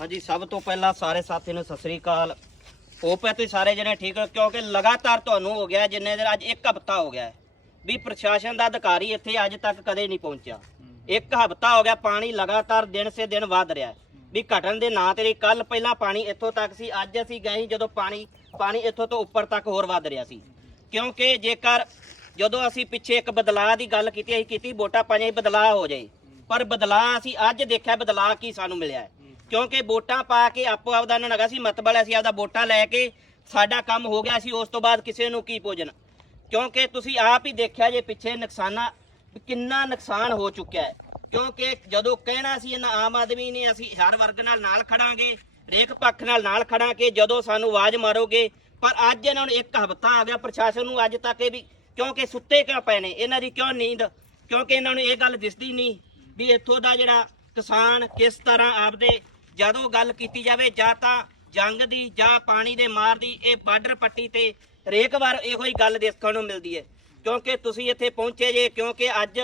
ਹਾਂਜੀ, ਸਭ ਤੋਂ ਪਹਿਲਾਂ ਸਾਰੇ ਸਾਥੀ ਨੂੰ ਸਤਿ ਸ੍ਰੀ ਅਕਾਲ। ਹੋਪ ਹੈ ਤੁਸੀਂ ਸਾਰੇ ਜਣੇ ਠੀਕ ਹੋ? ਕਿਉਂਕਿ ਲਗਾਤਾਰ ਤੁਹਾਨੂੰ ਹੋ ਗਿਆ, ਜਿੰਨੇ ਦਿਨ ਅੱਜ ਇੱਕ ਹਫਤਾ ਹੋ ਗਿਆ ਵੀ ਪ੍ਰਸ਼ਾਸਨ ਦਾ ਅਧਿਕਾਰੀ ਇੱਥੇ ਅੱਜ ਤੱਕ ਕਦੇ ਨਹੀਂ ਪਹੁੰਚਿਆ। ਇੱਕ ਹਫਤਾ ਹੋ ਗਿਆ, ਪਾਣੀ ਲਗਾਤਾਰ ਦਿਨ ਸੇ ਦਿਨ ਵਧ ਰਿਹਾ ਵੀ ਘਟਣ ਦੇ ਨਾਂ ਤੇ ਕੱਲ ਪਹਿਲਾਂ ਪਾਣੀ ਇੱਥੋਂ ਤੱਕ ਸੀ, ਅੱਜ ਅਸੀਂ ਗਏ ਸੀ ਜਦੋਂ ਪਾਣੀ ਪਾਣੀ ਇੱਥੋਂ ਤੋਂ ਉੱਪਰ ਤੱਕ ਹੋਰ ਵਧ ਰਿਹਾ ਸੀ। ਕਿਉਂਕਿ ਜੇਕਰ ਜਦੋਂ ਅਸੀਂ ਪਿੱਛੇ ਇੱਕ ਬਦਲਾਅ ਦੀ ਗੱਲ ਕੀਤੀ, ਅਸੀਂ ਕੀਤੀ ਵੋਟਾਂ ਪਾਈਆਂ ਸੀ ਬਦਲਾਅ ਹੋ ਜਾਏ। ਪਰ ਬਦਲਾਅ ਅਸੀਂ ਅੱਜ ਦੇਖਿਆ, ਬਦਲਾਅ ਕੀ ਸਾਨੂੰ ਮਿਲਿਆ ਕਿਉਂਕਿ ਵੋਟਾਂ ਪਾ ਕੇ ਆਪੋ ਆਪਦਾ ਇਹਨਾਂ ਨਗਾ ਸੀ, ਮਤਬਲ ਅਸੀਂ ਆਪਦਾ ਵੋਟਾਂ ਲੈ ਕੇ ਸਾਡਾ ਕੰਮ ਹੋ ਗਿਆ ਸੀ, ਉਸ ਤੋਂ ਬਾਅਦ ਕਿਸੇ ਨੂੰ ਕੀ ਭੋਜਨ? ਕਿਉਂਕਿ ਤੁਸੀਂ ਆਪ ਹੀ ਦੇਖਿਆ ਜੇ ਪਿੱਛੇ ਨੁਕਸਾਨਾ, ਕਿੰਨਾ ਨੁਕਸਾਨ ਹੋ ਚੁੱਕਿਆ ਹੈ। ਕਿਉਂਕਿ ਜਦੋਂ ਕਹਿਣਾ ਸੀ ਇਹਨਾਂ ਆਮ ਆਦਮੀ ਨੇ, ਅਸੀਂ ਹਰ ਵਰਗ ਨਾਲ ਨਾਲ ਖੜਾਂਗੇ, ਹਰੇਕ ਪੱਖ ਨਾਲ ਨਾਲ ਖੜਾਂਗੇ, ਜਦੋਂ ਸਾਨੂੰ ਆਵਾਜ਼ ਮਾਰੋਗੇ, ਪਰ ਅੱਜ ਇਹਨਾਂ ਨੂੰ ਇੱਕ ਹਫ਼ਤਾ ਆ ਗਿਆ ਪ੍ਰਸ਼ਾਸਨ ਨੂੰ ਅੱਜ ਤੱਕ ਇਹ ਵੀ, ਕਿਉਂਕਿ ਸੁੱਤੇ ਕਿਉਂ ਪਏ ਨੇ? ਇਹਨਾਂ ਦੀ ਕਿਉਂ ਨੀਂਦ? ਕਿਉਂਕਿ ਇਹਨਾਂ ਨੂੰ ਇਹ ਗੱਲ ਦਿਸਦੀ ਨਹੀਂ ਵੀ ਇੱਥੋਂ ਦਾ ਜਿਹੜਾ ਕਿਸਾਨ ਕਿਸ ਤਰ੍ਹਾਂ ਆਪਦੇ ਜਦੋਂ ਗੱਲ ਕੀਤੀ ਜਾਵੇ ਜਾਂ ਤਾਂ ਜੰਗ ਦੀ ਜਾਂ ਪਾਣੀ ਦੇ ਮਾਰ ਦੀ, ਇਹ ਬਾਰਡਰ ਪੱਟੀ ਤੇ ਹਰੇਕ ਵਾਰ ਇਹੋ ਹੀ ਗੱਲ ਦੇਖਣ ਨੂੰ ਮਿਲਦੀ ਹੈ। ਕਿਉਂਕਿ ਤੁਸੀਂ ਇੱਥੇ ਪਹੁੰਚੇ ਜੇ, ਕਿਉਂਕਿ ਅੱਜ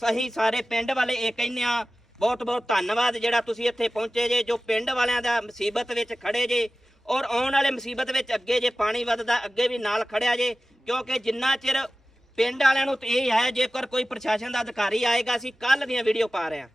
ਸਹੀ ਸਾਰੇ ਪਿੰਡ ਵਾਲੇ ਇਹ ਕਹਿੰਦੇ ਆ ਬਹੁਤ ਬਹੁਤ ਧੰਨਵਾਦ ਜਿਹੜਾ ਤੁਸੀਂ ਇੱਥੇ ਪਹੁੰਚੇ ਜੇ, ਜੋ ਪਿੰਡ ਵਾਲਿਆਂ ਦਾ ਮੁਸੀਬਤ ਵਿੱਚ ਖੜੇ ਜੇ ਔਰ ਆਉਣ ਵਾਲੇ ਮੁਸੀਬਤ ਵਿੱਚ ਅੱਗੇ ਜੇ ਪਾਣੀ ਵੱਧਦਾ, ਅੱਗੇ ਵੀ ਨਾਲ ਖੜਿਆ ਜੇ, ਕਿਉਂਕਿ ਜਿੰਨਾ ਚਿਰ ਪਿੰਡ ਵਾਲਿਆਂ ਨੂੰ ਤਾਂ ਇਹ ਹੈ, ਜੇਕਰ ਕੋਈ ਪ੍ਰਸ਼ਾਸਨ ਦਾ ਅਧਿਕਾਰੀ ਆਏਗਾ, ਅਸੀਂ ਕੱਲ ਦੀਆਂ ਵੀਡੀਓ ਪਾ ਰਹੇ ਹਾਂ।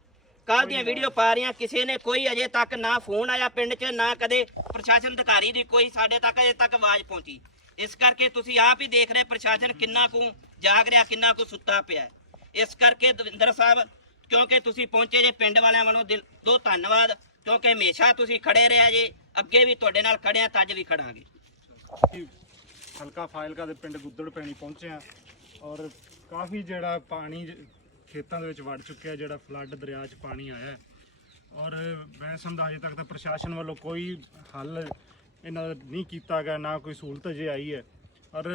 ਕੱਲ ਦੀਆਂ ਵੀਡੀਓ ਪਾ ਰਹੀਆਂ, ਕਿਸੇ ਨੇ ਕੋਈ ਅਜੇ ਤੱਕ ਨਾ ਫੋਨ ਆਇਆ ਪਿੰਡ 'ਚ, ਨਾ ਕਦੇ ਪ੍ਰਸ਼ਾਸਨ ਅਧਿਕਾਰੀ ਦੀ ਕੋਈ ਸਾਡੇ ਤੱਕ ਅਜੇ ਤੱਕ ਆਵਾਜ਼ ਪਹੁੰਚੀ। ਇਸ ਕਰਕੇ ਤੁਸੀਂ ਆਪ ਹੀ ਦੇਖ ਰਹੇ ਪ੍ਰਸ਼ਾਸਨ ਕਿੰਨਾ ਕੁ ਜਾਗ ਰਿਹਾ, ਕਿੰਨਾ ਕੁ ਸੁੱਤਾ ਪਿਆ ਇਸ ਕਰਕੇ ਦਵਿੰਦਰ ਸਾਹਿਬ, ਕਿਉਂਕਿ ਤੁਸੀਂ ਪਹੁੰਚੇ ਜੇ ਪਿੰਡ ਵਾਲਿਆਂ ਵੱਲੋਂ, ਦਿਲ ਤੋਂ ਧੰਨਵਾਦ, ਕਿਉਂਕਿ ਹਮੇਸ਼ਾ ਤੁਸੀਂ ਖੜੇ ਰਿਹਾ ਜੇ, ਅੱਗੇ ਵੀ ਤੁਹਾਡੇ ਨਾਲ ਖੜਿਆ, ਤਾਂ ਅੱਜ ਵੀ ਖੜਾਂਗੇ। ਹਲਕਾ ਫਾਇਲਕਾ ਦੇ ਪਿੰਡ ਗੁੱਦੜ ਪੈਣੀ ਪਹੁੰਚੇ ਆ ਔਰ ਕਾਫੀ ਜਿਹੜਾ ਪਾਣੀ ਖੇਤਾਂ ਦੇ ਵਿੱਚ ਵੜ ਚੁੱਕਿਆ ਜਿਹੜਾ ਫਲੱਡ ਦਰਿਆ 'ਚ ਪਾਣੀ ਆਇਆ ਹੈ। ਔਰ ਮੈਂ ਸਮਝਦਾ ਅਜੇ ਤੱਕ ਤਾਂ ਪ੍ਰਸ਼ਾਸਨ ਵੱਲੋਂ ਕੋਈ ਹੱਲ ਇਹਨਾਂ ਦਾ ਨਹੀਂ ਕੀਤਾ ਗਿਆ ਨਾ ਕੋਈ ਸਹੂਲਤ ਜੇ ਆਈ ਹੈ। ਔਰ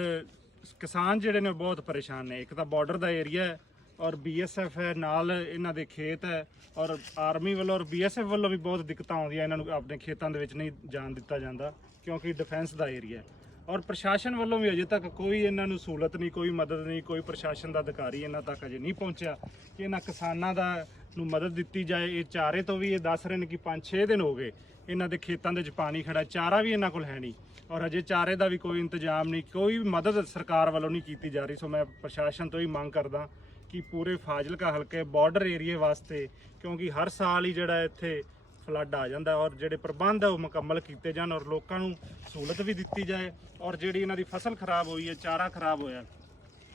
ਕਿਸਾਨ ਜਿਹੜੇ ਨੇ ਬਹੁਤ ਪਰੇਸ਼ਾਨ ਨੇ। ਇੱਕ ਤਾਂ ਬਾਰਡਰ ਦਾ ਏਰੀਆ ਹੈ ਔਰ ਬੀਐਸਐਫ ਹੈ, ਨਾਲ ਇਹਨਾਂ ਦੇ ਖੇਤ ਹੈ। ਔਰ ਆਰਮੀ ਵੱਲੋਂ ਔਰ ਬੀਐਸਐਫ ਵੱਲੋਂ ਵੀ ਬਹੁਤ ਦਿੱਕਤਾਂ ਆਉਂਦੀਆਂ, ਇਹਨਾਂ ਨੂੰ ਆਪਣੇ ਖੇਤਾਂ ਦੇ ਵਿੱਚ ਨਹੀਂ ਜਾਣ ਦਿੱਤਾ ਜਾਂਦਾ, ਕਿਉਂਕਿ ਡਿਫੈਂਸ ਦਾ ਏਰੀਆ ਹੈ। ਔਰ ਪ੍ਰਸ਼ਾਸਨ ਵੱਲੋਂ ਵੀ ਅਜੇ ਤੱਕ ਕੋਈ ਇਹਨਾਂ ਨੂੰ ਸਹੂਲਤ ਨਹੀਂ, ਕੋਈ ਮਦਦ ਨਹੀਂ, ਕੋਈ ਪ੍ਰਸ਼ਾਸਨ ਦਾ ਅਧਿਕਾਰੀ ਇਹਨਾਂ ਤੱਕ ਅਜੇ ਨਹੀਂ ਪਹੁੰਚਿਆ ਕਿ ਇਹਨਾਂ ਕਿਸਾਨਾਂ ਦਾ ਨੂੰ ਮਦਦ ਦਿੱਤੀ ਜਾਏ। ਇਹ ਚਾਰੇ ਤੋਂ ਵੀ ਇਹ ਦੱਸ ਰਹੇ ਨੇ ਕਿ 5-6 ਦਿਨ ਹੋ ਗਏ ਇਹਨਾਂ ਦੇ ਖੇਤਾਂ ਦੇ ਵਿੱਚ ਪਾਣੀ ਖੜਾ ਚਾਰਾ ਵੀ ਇਹਨਾਂ ਕੋਲ ਹੈ ਨਹੀਂ ਔਰ ਅਜੇ ਚਾਰੇ ਦਾ ਵੀ ਕੋਈ ਇੰਤਜ਼ਾਮ ਨਹੀਂ, ਕੋਈ ਵੀ ਮਦਦ ਸਰਕਾਰ ਵੱਲੋਂ ਨਹੀਂ ਕੀਤੀ ਜਾ ਰਹੀ। ਸੋ ਮੈਂ ਪ੍ਰਸ਼ਾਸਨ ਤੋਂ ਹੀ ਮੰਗ ਕਰਦਾ ਕਿ ਪੂਰੇ ਫਾਜ਼ਿਲਕਾ ਹਲਕੇ ਬਾਰਡਰ ਏਰੀਏ ਵਾਸਤੇ ਕਿਉਂਕਿ ਹਰ ਸਾਲ ਹੀ ਜਿਹੜਾ ਇੱਥੇ ਫਲੱਡ ਆ ਜਾਂਦਾ ਔਰ ਜਿਹੜੇ ਪ੍ਰਬੰਧ ਆ ਉਹ ਮੁਕੰਮਲ ਕੀਤੇ ਜਾਣ ਔਰ ਲੋਕਾਂ ਨੂੰ ਸਹੂਲਤ ਵੀ ਦਿੱਤੀ ਜਾਏ ਔਰ ਜਿਹੜੀ ਇਹਨਾਂ ਦੀ ਫਸਲ ਖਰਾਬ ਹੋਈ ਹੈ, ਚਾਰਾ ਖਰਾਬ ਹੋਇਆ,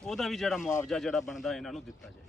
ਉਹਦਾ ਵੀ ਜਿਹੜਾ ਮੁਆਵਜ਼ਾ ਜਿਹੜਾ ਬਣਦਾ ਇਹਨਾਂ ਨੂੰ ਦਿੱਤਾ ਜਾਏ।